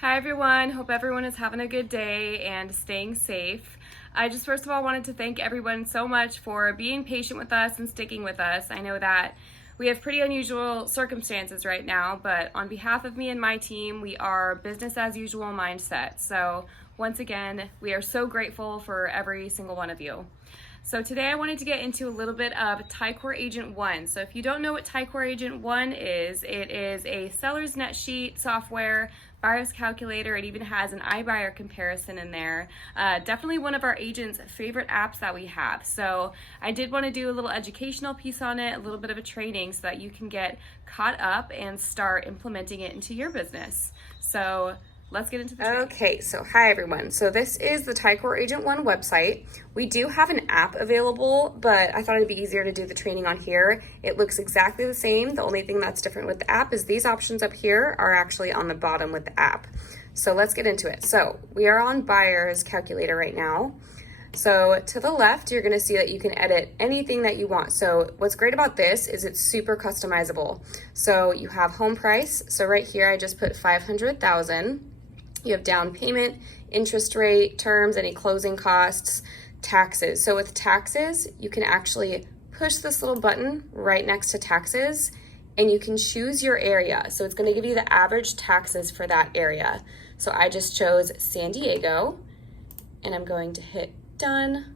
Hi everyone, hope everyone is having a good day and staying safe. I just first of all wanted to thank everyone so much for being patient with us and sticking with us. I know that we have pretty unusual circumstances right now, but on behalf of me and my team, we are business as usual mindset. So once again, we are so grateful for every single one of you. So today I wanted to get into a little bit of TicorAgent ONE. So if you don't know what TicorAgent ONE is, it is a seller's net sheet software, buyer's calculator. It even has an iBuyer comparison in there. Definitely one of our agents' favorite apps that we have. So I did want to do a little educational piece on it, a little bit of a training so that you can get caught up and start implementing it into your business. So let's get into the training. Okay, so hi everyone. So this is the TicorAgent ONE website. We do have an app available, but I thought it'd be easier to do the training on here. It looks exactly the same. The only thing that's different with the app is these options up here are actually on the bottom with the app. So let's get into it. So we are on buyer's calculator right now. So to the left, you're gonna see that you can edit anything that you want. So what's great about this is it's super customizable. So you have home price. So right here, I just put 500,000. You have down payment, interest rate, terms, any closing costs, taxes. So with taxes, you can actually push this little button right next to taxes and you can choose your area. So it's going to give you the average taxes for that area. So I just chose San Diego and I'm going to hit done.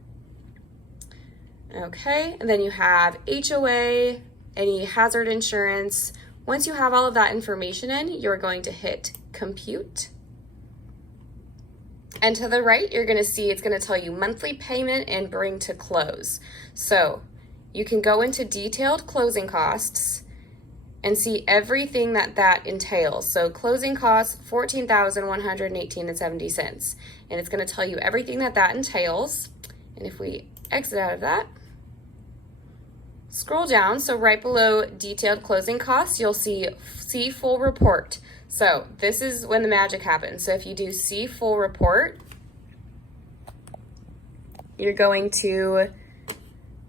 Okay, and then you have HOA, any hazard insurance. Once you have all of that information in, you're going to hit compute. And to the right, you're gonna see it's gonna tell you monthly payment and bring to close. So you can go into detailed closing costs and see everything that entails. So closing costs, $14,118.70. And it's gonna tell you everything that entails. And if we exit out of that, scroll down, so right below detailed closing costs, you'll see full report. So this is when the magic happens. So if you do see full report, you're going to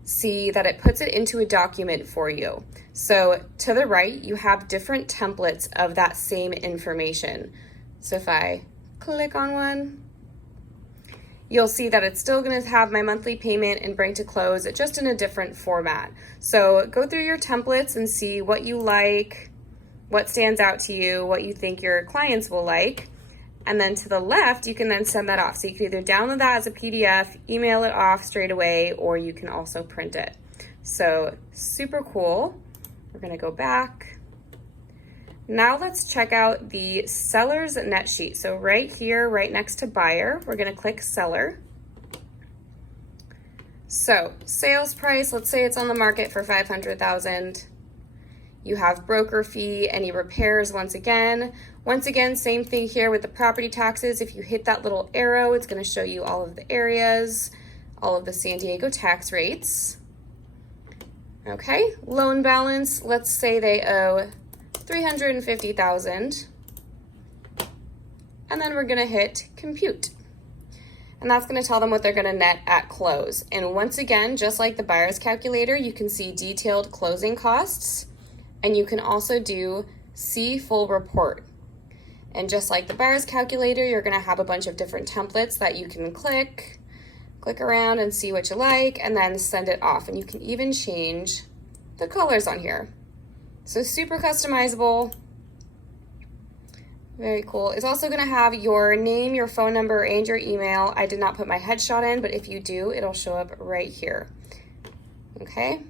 see that it puts it into a document for you. So to the right, you have different templates of that same information. So if I click on one, you'll see that it's still going to have my monthly payment and bring to close, just in a different format. So go through your templates and see what you like, what stands out to you, what you think your clients will like. And then to the left, you can then send that off. So you can either download that as a PDF, email it off straight away, or you can also print it. So super cool. We're gonna go back. Now let's check out the seller's net sheet. So right here, right next to buyer, we're gonna click seller. So sales price, let's say it's on the market for 500,000. You have broker fee, any repairs once again. Once again, same thing here with the property taxes. If you hit that little arrow, it's gonna show you all of the areas, all of the San Diego tax rates. Okay, loan balance, let's say they owe 350,000. And then we're gonna hit compute. And that's gonna tell them what they're gonna net at close. And once again, just like the buyer's calculator, you can see detailed closing costs. And you can also do see full report. And just like the buyer's calculator, you're gonna have a bunch of different templates that you can click around and see what you like, and then send it off. And you can even change the colors on here. So super customizable, very cool. It's also gonna have your name, your phone number, and your email. I did not put my headshot in, but if you do, it'll show up right here, okay?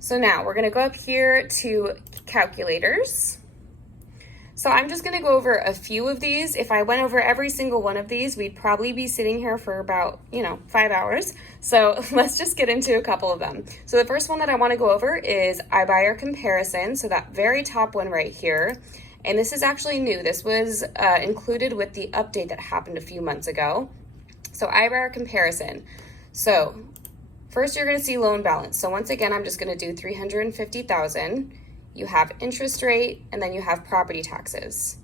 So now we're gonna go up here to calculators. So I'm just gonna go over a few of these. If I went over every single one of these, we'd probably be sitting here for about, 5 hours. So let's just get into a couple of them. So the first one that I wanna go over is iBuyer comparison. So that very top one right here. And this is actually new. This was included with the update that happened a few months ago. So iBuyer comparison. So first, you're gonna see loan balance. So once again, I'm just gonna do 350,000. You have interest rate, and then you have property taxes.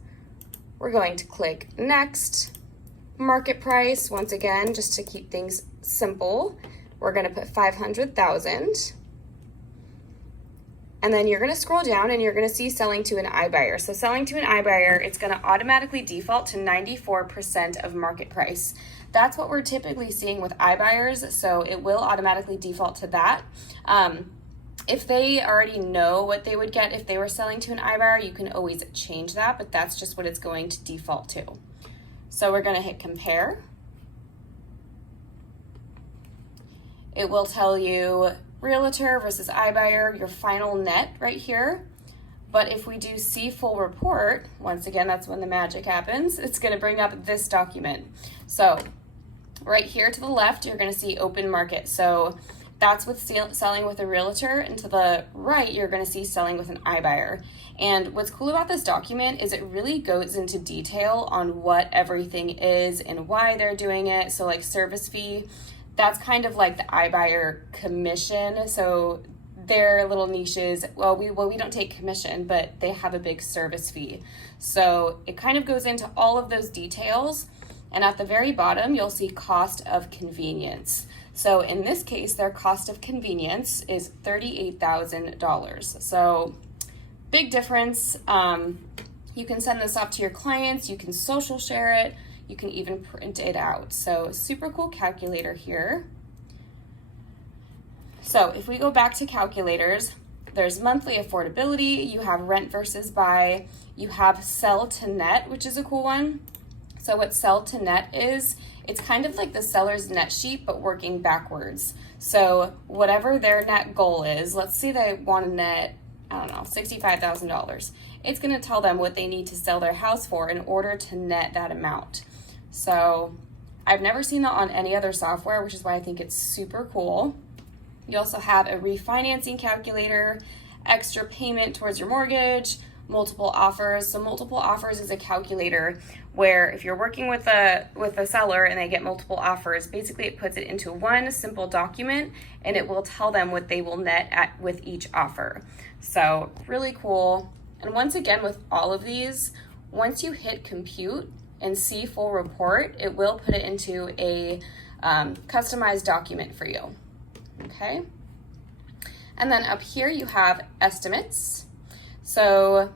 We're going to click next. Market price, once again, just to keep things simple, we're gonna put 500,000. And then you're gonna scroll down and you're gonna see selling to an iBuyer. So selling to an iBuyer, it's gonna automatically default to 94% of market price. That's what we're typically seeing with iBuyers, so it will automatically default to that. If they already know what they would get if they were selling to an iBuyer, you can always change that, but that's just what it's going to default to. So we're gonna hit compare. It will tell you realtor versus iBuyer, your final net right here. But if we do see full report, once again, that's when the magic happens, it's gonna bring up this document. So right here to the left, you're gonna see open market. So that's with selling with a realtor, and to the right, you're gonna see selling with an iBuyer. And what's cool about this document is it really goes into detail on what everything is and why they're doing it. So like service fee, that's kind of like the iBuyer commission. So their little niches, well, we don't take commission, but they have a big service fee. So it kind of goes into all of those details. And at the very bottom, you'll see cost of convenience. So in this case, their cost of convenience is $38,000. So big difference. You can send this off to your clients, you can social share it, you can even print it out. So super cool calculator here. So if we go back to calculators, there's monthly affordability, you have rent versus buy, you have sell to net, which is a cool one. So what sell to net is, it's kind of like the seller's net sheet, but working backwards. So whatever their net goal is, let's say they want to net, I don't know, $65,000. It's gonna tell them what they need to sell their house for in order to net that amount. So I've never seen that on any other software, which is why I think it's super cool. You also have a refinancing calculator, extra payment towards your mortgage, multiple offers. So multiple offers is a calculator where if you're working with a seller and they get multiple offers, basically it puts it into one simple document and it will tell them what they will net with each offer. So really cool. And once again, with all of these, once you hit compute and see full report, it will put it into a customized document for you. Okay. And then up here you have estimates. So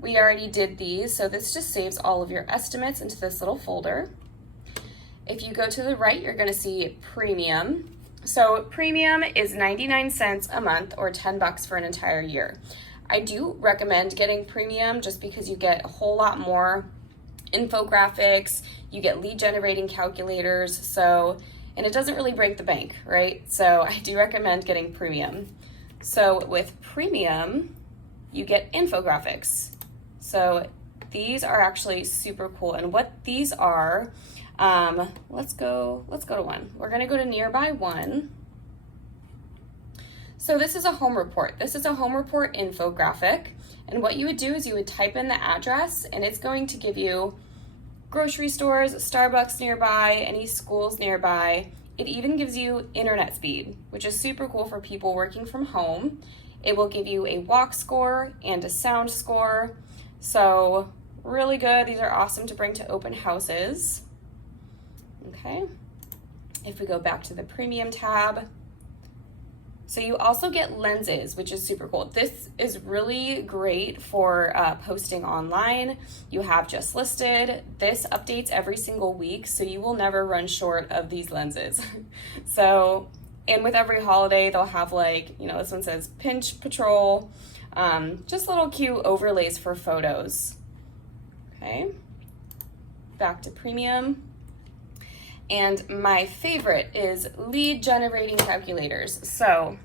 we already did these, so this just saves all of your estimates into this little folder. If you go to the right, you're gonna see premium. So premium is 99 cents a month or 10 bucks for an entire year. I do recommend getting premium just because you get a whole lot more infographics, you get lead generating calculators, and it doesn't really break the bank, right? So I do recommend getting premium. So with premium, you get infographics. So these are actually super cool. And what these are, let's go to one. We're gonna go to nearby one. So this is a home report. This is a home report infographic. And what you would do is you would type in the address and it's going to give you grocery stores, Starbucks nearby, any schools nearby. It even gives you internet speed, which is super cool for people working from home. It will give you a walk score and a sound score. So really good. These are awesome to bring to open houses. Okay. If we go back to the premium tab, so you also get lenses, which is super cool. This is really great for posting online. You have just listed. This updates every single week, so you will never run short of these lenses. So, and with every holiday, they'll have like, this one says Pinch Patrol, just little cute overlays for photos. Okay, back to premium. And my favorite is lead generating calculators. So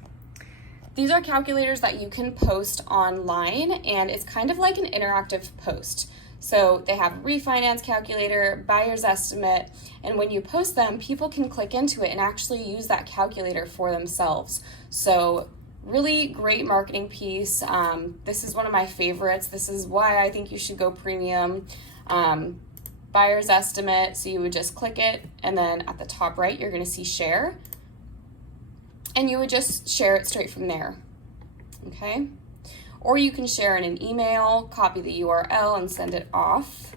these are calculators that you can post online, and it's kind of like an interactive post. So they have refinance calculator, buyer's estimate, and when you post them, people can click into it and actually use that calculator for themselves. So really great marketing piece. This is one of my favorites. This is why I think you should go premium. Buyer's estimate, so you would just click it, and then at the top right, you're gonna see share, and you would just share it straight from there, okay? Or you can share in an email, copy the URL, and send it off.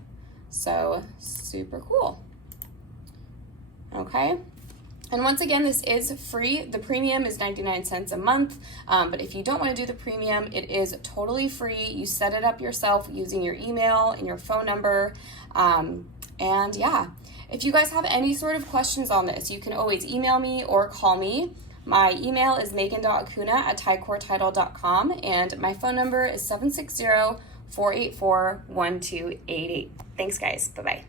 So super cool, okay? And once again, this is free. The premium is 99 cents a month, but if you don't want to do the premium, it is totally free. You set it up yourself using your email and your phone number. And yeah, if you guys have any sort of questions on this, you can always email me or call me. My email is megan.acuna@TicorTitle.com, and my phone number is 760-484-1288. Thanks, guys. Bye-bye.